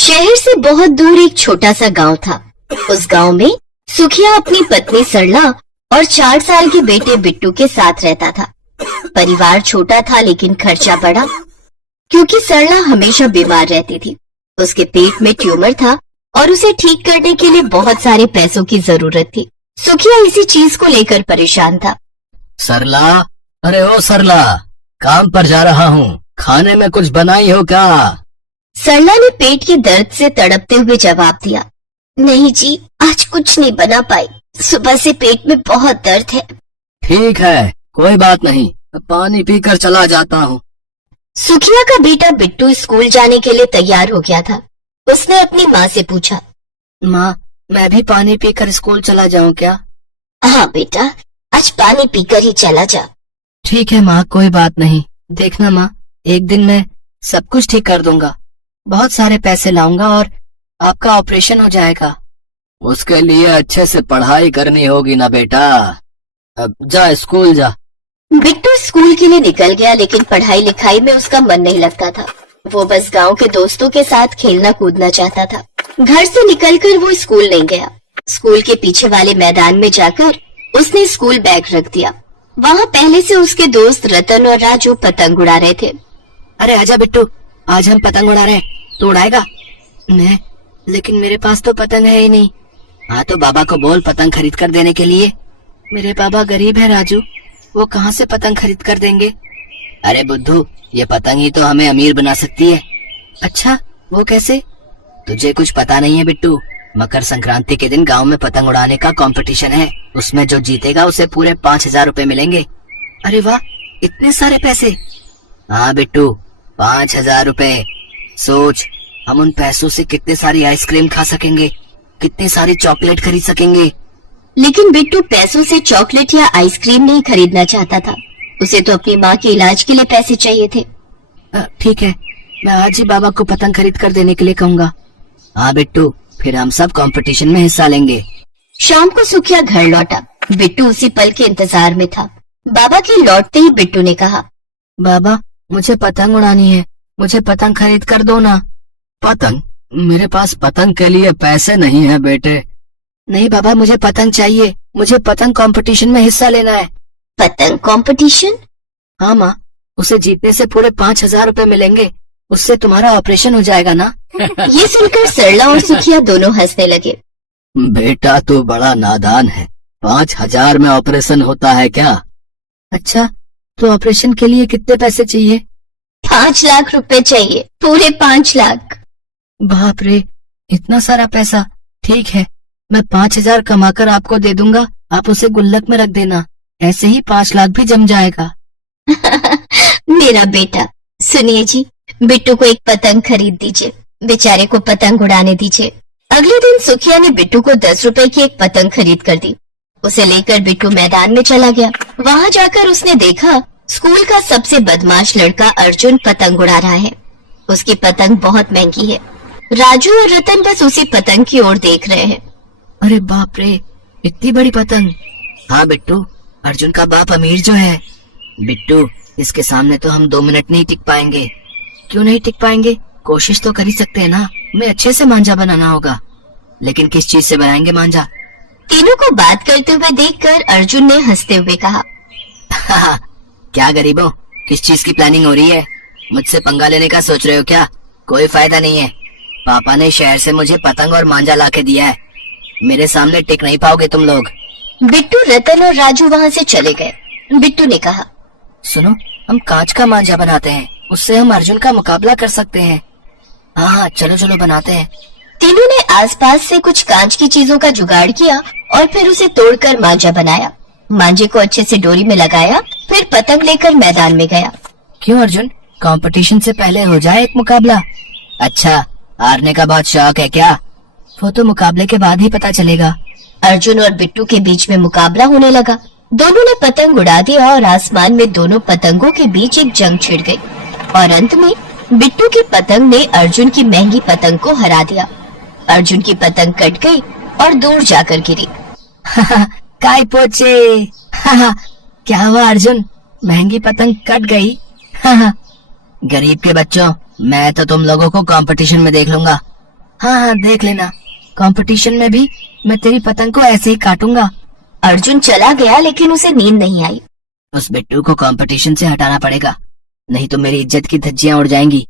शहर से बहुत दूर एक छोटा सा गांव था। उस गांव में सुखिया अपनी पत्नी सरला और 4 साल के बेटे बिट्टू के साथ रहता था। परिवार छोटा था लेकिन खर्चा बड़ा, क्योंकि सरला हमेशा बीमार रहती थी। उसके पेट में ट्यूमर था और उसे ठीक करने के लिए बहुत सारे पैसों की जरूरत थी। सुखिया इसी चीज को लेकर परेशान था। सरला, अरे ओ सरला, काम पर जा रहा हूँ, खाने में कुछ बनाई हो क्या? सरला ने पेट के दर्द से तड़पते हुए जवाब दिया, नहीं जी, आज कुछ नहीं बना पाई, सुबह से पेट में बहुत दर्द है। ठीक है, कोई बात नहीं, पानी पीकर चला जाता हूँ। सुखिया का बेटा बिट्टू स्कूल जाने के लिए तैयार हो गया था। उसने अपनी माँ से पूछा, माँ, मैं भी पानी पीकर स्कूल चला जाऊँ क्या? हाँ बेटा, आज पानी पीकर ही चला जा। ठीक है माँ, कोई बात नहीं। देखना माँ, एक दिन मैं सब कुछ ठीक कर दूंगा, बहुत सारे पैसे लाऊंगा और आपका ऑपरेशन हो जाएगा। उसके लिए अच्छे से पढ़ाई करनी होगी ना बेटा। अब जा, स्कूल जा। बिट्टू स्कूल के लिए निकल गया, लेकिन पढ़ाई लिखाई में उसका मन नहीं लगता था। वो बस गांव के दोस्तों के साथ खेलना कूदना चाहता था। घर से निकलकर वो स्कूल नहीं गया। स्कूल के पीछे वाले मैदान में जाकर उसने स्कूल बैग रख दिया। वहाँ पहले से उसके दोस्त रतन और राजू पतंग उड़ा रहे थे। अरे आजा बिट्टू, आज हम पतंग उड़ा रहे हैं, तू उड़ाएगा? मैं, लेकिन मेरे पास तो पतंग है ही नहीं। हाँ तो बाबा को बोल पतंग खरीद कर देने के लिए। मेरे बाबा गरीब है राजू, वो कहाँ से पतंग खरीद कर देंगे? अरे बुद्धू, ये पतंग ही तो हमें अमीर बना सकती है। अच्छा, वो कैसे? तुझे कुछ पता नहीं है बिट्टू, मकर संक्रांति के दिन गांव में पतंग उड़ाने का कंपटीशन है। उसमें जो जीतेगा उसे पूरे 5,000 रुपए मिलेंगे। अरे वाह, इतने सारे पैसे! हाँ बिट्टू, 5,000 रुपए। सोच, हम उन पैसों से कितने सारी आइसक्रीम खा सकेंगे, कितनी सारी चॉकलेट खरीद सकेंगे। लेकिन बिट्टू पैसों से चॉकलेट या आइसक्रीम नहीं खरीदना चाहता था। उसे तो अपनी माँ के इलाज के लिए पैसे चाहिए थे। ठीक है, मैं आज ही बाबा को पतंग खरीद कर देने के लिए कहूँगा। हाँ बिट्टू, फिर हम सब कंपटीशन में हिस्सा लेंगे। शाम को सुखिया घर लौटा। बिट्टू उसी पल के इंतजार में था। बाबा के लौटते ही बिट्टू ने कहा, बाबा, मुझे पतंग उड़ानी है, मुझे पतंग खरीद कर दो ना। पतंग? मेरे पास पतंग के लिए पैसे नहीं है बेटे। नहीं बाबा, मुझे पतंग चाहिए, मुझे पतंग कंपटीशन में हिस्सा लेना है। पतंग कंपटीशन? हाँ माँ, उसे जीतने से पूरे 5,000 रुपए मिलेंगे, उससे तुम्हारा ऑपरेशन हो जाएगा ना। ये सुनकर सरला और सुखिया दोनों हंसने लगे। बेटा तो बड़ा नादान है, 5,000 में ऑपरेशन होता है क्या? अच्छा, तो ऑपरेशन के लिए कितने पैसे चाहिए? 5 लाख रुपए चाहिए, पूरे 5 लाख। बाप रे, इतना सारा पैसा! ठीक है, मैं 5,000 कमाकर आपको दे दूंगा, आप उसे गुल्लक में रख देना, ऐसे ही 5 लाख भी जम जाएगा। मेरा बेटा, सुनिए जी, बिट्टू को एक पतंग खरीद दीजिए, बेचारे को पतंग उड़ाने दीजिए। अगले दिन सुखिया ने बिट्टू को 10 रुपए की एक पतंग खरीद कर दी। उसे लेकर बिट्टू मैदान में चला गया। वहाँ जाकर उसने देखा स्कूल का सबसे बदमाश लड़का अर्जुन पतंग उड़ा रहा है। उसकी पतंग बहुत महंगी है। राजू और रतन बस उसी पतंग की ओर देख रहे हैं। अरे बाप रे, इतनी बड़ी पतंग! हाँ बिट्टू, अर्जुन का बाप अमीर जो है। बिट्टू, इसके सामने तो हम 2 मिनट नहीं टिक पाएंगे। क्यों नहीं टिक पाएंगे? कोशिश तो कर ही सकते हैं ना। हमें अच्छे से मांझा बनाना होगा, लेकिन किस चीज से बनाएंगे मांझा? तीनों को बात करते हुए देखकर अर्जुन ने हंसते हुए कहा, क्या गरीबों, किस चीज की प्लानिंग हो रही है? मुझसे पंगा लेने का सोच रहे हो क्या? कोई फायदा नहीं है। पापा ने शहर से मुझे पतंग और मांझा ला के दिया है, मेरे सामने टिक नहीं पाओगे तुम लोग। बिट्टू, रतन और राजू वहाँ से चले गए। बिट्टू ने कहा, सुनो, हम कांच का मांझा बनाते हैं, उससे हम अर्जुन का मुकाबला कर सकते हैं। हाँ, चलो चलो बनाते हैं। तीनों ने आसपास से कुछ कांच की चीजों का जुगाड़ किया और फिर उसे तोड़कर मांझा बनाया। मांझे को अच्छे से डोरी में लगाया, फिर पतंग लेकर मैदान में गया। क्यों अर्जुन, कंपटीशन से पहले हो जाए एक मुकाबला? अच्छा, हारने का बहुत शौक है क्या? वो तो मुकाबले के बाद ही पता चलेगा। अर्जुन और बिट्टू के बीच में मुकाबला होने लगा। दोनों ने पतंग उड़ा दिया और आसमान में दोनों पतंगों के बीच एक जंग छिड़ गई और अंत में बिट्टू की पतंग ने अर्जुन की महंगी पतंग को हरा दिया। अर्जुन की पतंग कट गई और दूर जाकर गिरी। काय पोचे! क्या हुआ अर्जुन, महंगी पतंग कट गई? गरीब के बच्चों, मैं तो तुम लोगों को कंपटीशन में देख लूंगा। हाँ हाँ देख लेना, कंपटीशन में भी मैं तेरी पतंग को ऐसे ही काटूंगा। अर्जुन चला गया लेकिन उसे नींद नहीं आई। उस बिट्टू को कंपटीशन से हटाना पड़ेगा, नहीं तो मेरी इज्जत की धज्जियां उड़ जाएंगी।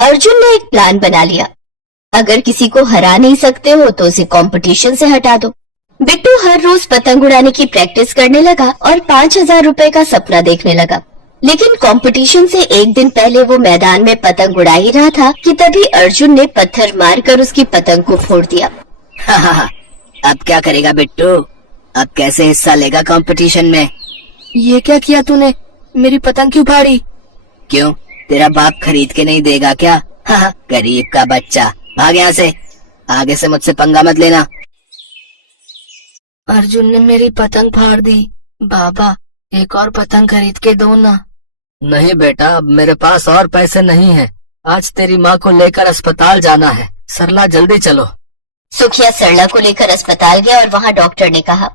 अर्जुन ने एक प्लान बना लिया। अगर किसी को हरा नहीं सकते हो तो उसे कंपटीशन से हटा दो। बिट्टू हर रोज पतंग उड़ाने की प्रैक्टिस करने लगा और 5,000 रुपए का सपना देखने लगा। लेकिन कंपटीशन से एक दिन पहले वो मैदान में पतंग उड़ा ही रहा था कि तभी अर्जुन ने पत्थर मारकर उसकी पतंग को फोड़ दिया। अब क्या करेगा बिट्टू? अब कैसे हिस्सा लेगा कंपटीशन में? ये क्या किया तूने? मेरी पतंग क्यों फाड़ी? क्यों, तेरा बाप खरीद के नहीं देगा क्या? गरीब का बच्चा, भाग यहाँ से, आगे से मुझसे पंगा मत लेना। अर्जुन ने मेरी पतंग फाड़ दी। बाबा, एक और पतंग खरीद के दो ना। नहीं बेटा, अब मेरे पास और पैसे नहीं हैं। आज तेरी माँ को लेकर अस्पताल जाना है। सरला जल्दी चलो। सुखिया सरला को लेकर अस्पताल गया और वहाँ डॉक्टर ने कहा,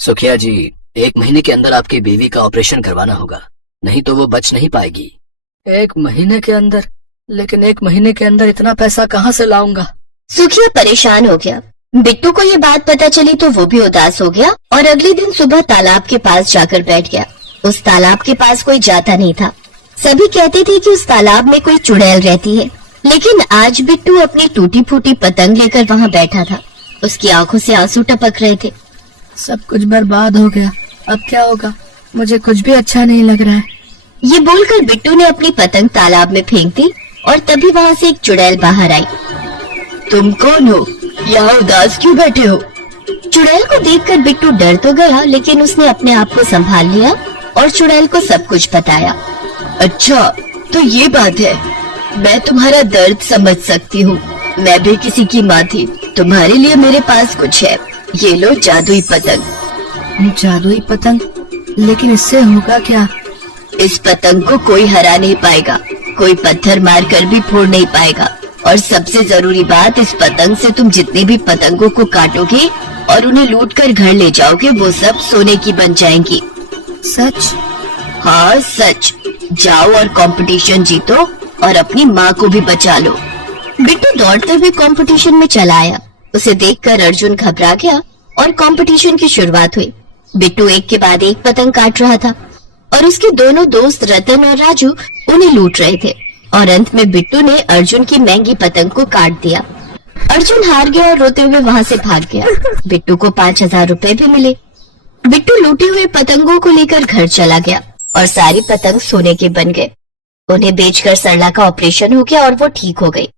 सुखिया जी, 1 महीने के अंदर आपकी बीवी का ऑपरेशन करवाना होगा, नहीं तो वो बच नहीं पाएगी। 1 महीने के अंदर? लेकिन 1 महीने के अंदर इतना पैसा कहाँ से लाऊंगा? सुखिया परेशान हो गया। बिट्टू को ये बात पता चली तो वो भी उदास हो गया और अगले दिन सुबह तालाब के पास जाकर बैठ गया। उस तालाब के पास कोई जाता नहीं था। सभी कहते थे कि उस तालाब में कोई चुड़ैल रहती है, लेकिन आज बिट्टू अपनी टूटी फूटी पतंग लेकर वहाँ बैठा था। उसकी आंखों से आंसू टपक रहे थे। सब कुछ बर्बाद हो गया, अब क्या होगा? मुझे कुछ भी अच्छा नहीं लग रहा है। ये बोलकर बिट्टू ने अपनी पतंग तालाब में फेंक दी और तभी वहाँ से एक चुड़ैल बाहर आई। तुम कौन हो? यहाँ उदास क्यों बैठे हो? चुड़ैल को देखकर बिट्टू डर तो गया, लेकिन उसने अपने आप को संभाल लिया और चुड़ैल को सब कुछ बताया। अच्छा, तो ये बात है, मैं तुम्हारा दर्द समझ सकती हूँ। मैं भी किसी की माँ थी। तुम्हारे लिए मेरे पास कुछ है, ये लो जादुई पतंग। जादुई पतंग? लेकिन इससे होगा क्या? इस पतंग को कोई हरा नहीं पाएगा, कोई पत्थर मारकर भी फोड़ नहीं पाएगा। और सबसे जरूरी बात, इस पतंग से तुम जितनी भी पतंगों को काटोगे और उन्हें लूट कर घर ले जाओगे, वो सब सोने की बन जाएंगी। सच? हाँ सच। जाओ और कंपटीशन जीतो और अपनी माँ को भी बचा लो। बिट्टू दौड़ते हुए कंपटीशन में चला आया। उसे देखकर अर्जुन घबरा गया और कंपटीशन की शुरुआत हुई। बिट्टू एक के बाद एक पतंग काट रहा था और उसके दोनों दोस्त रतन और राजू उन्हें लूट रहे थे और अंत में बिट्टू ने अर्जुन की महंगी पतंग को काट दिया। अर्जुन हार गया और रोते हुए वहाँ से भाग गया। बिट्टू को 5,000 रुपए भी मिले। बिट्टू लूटे हुए पतंगों को लेकर घर चला गया और सारी पतंग सोने के बन गए। उन्हें बेचकर सरला का ऑपरेशन हो गया और वो ठीक हो गई।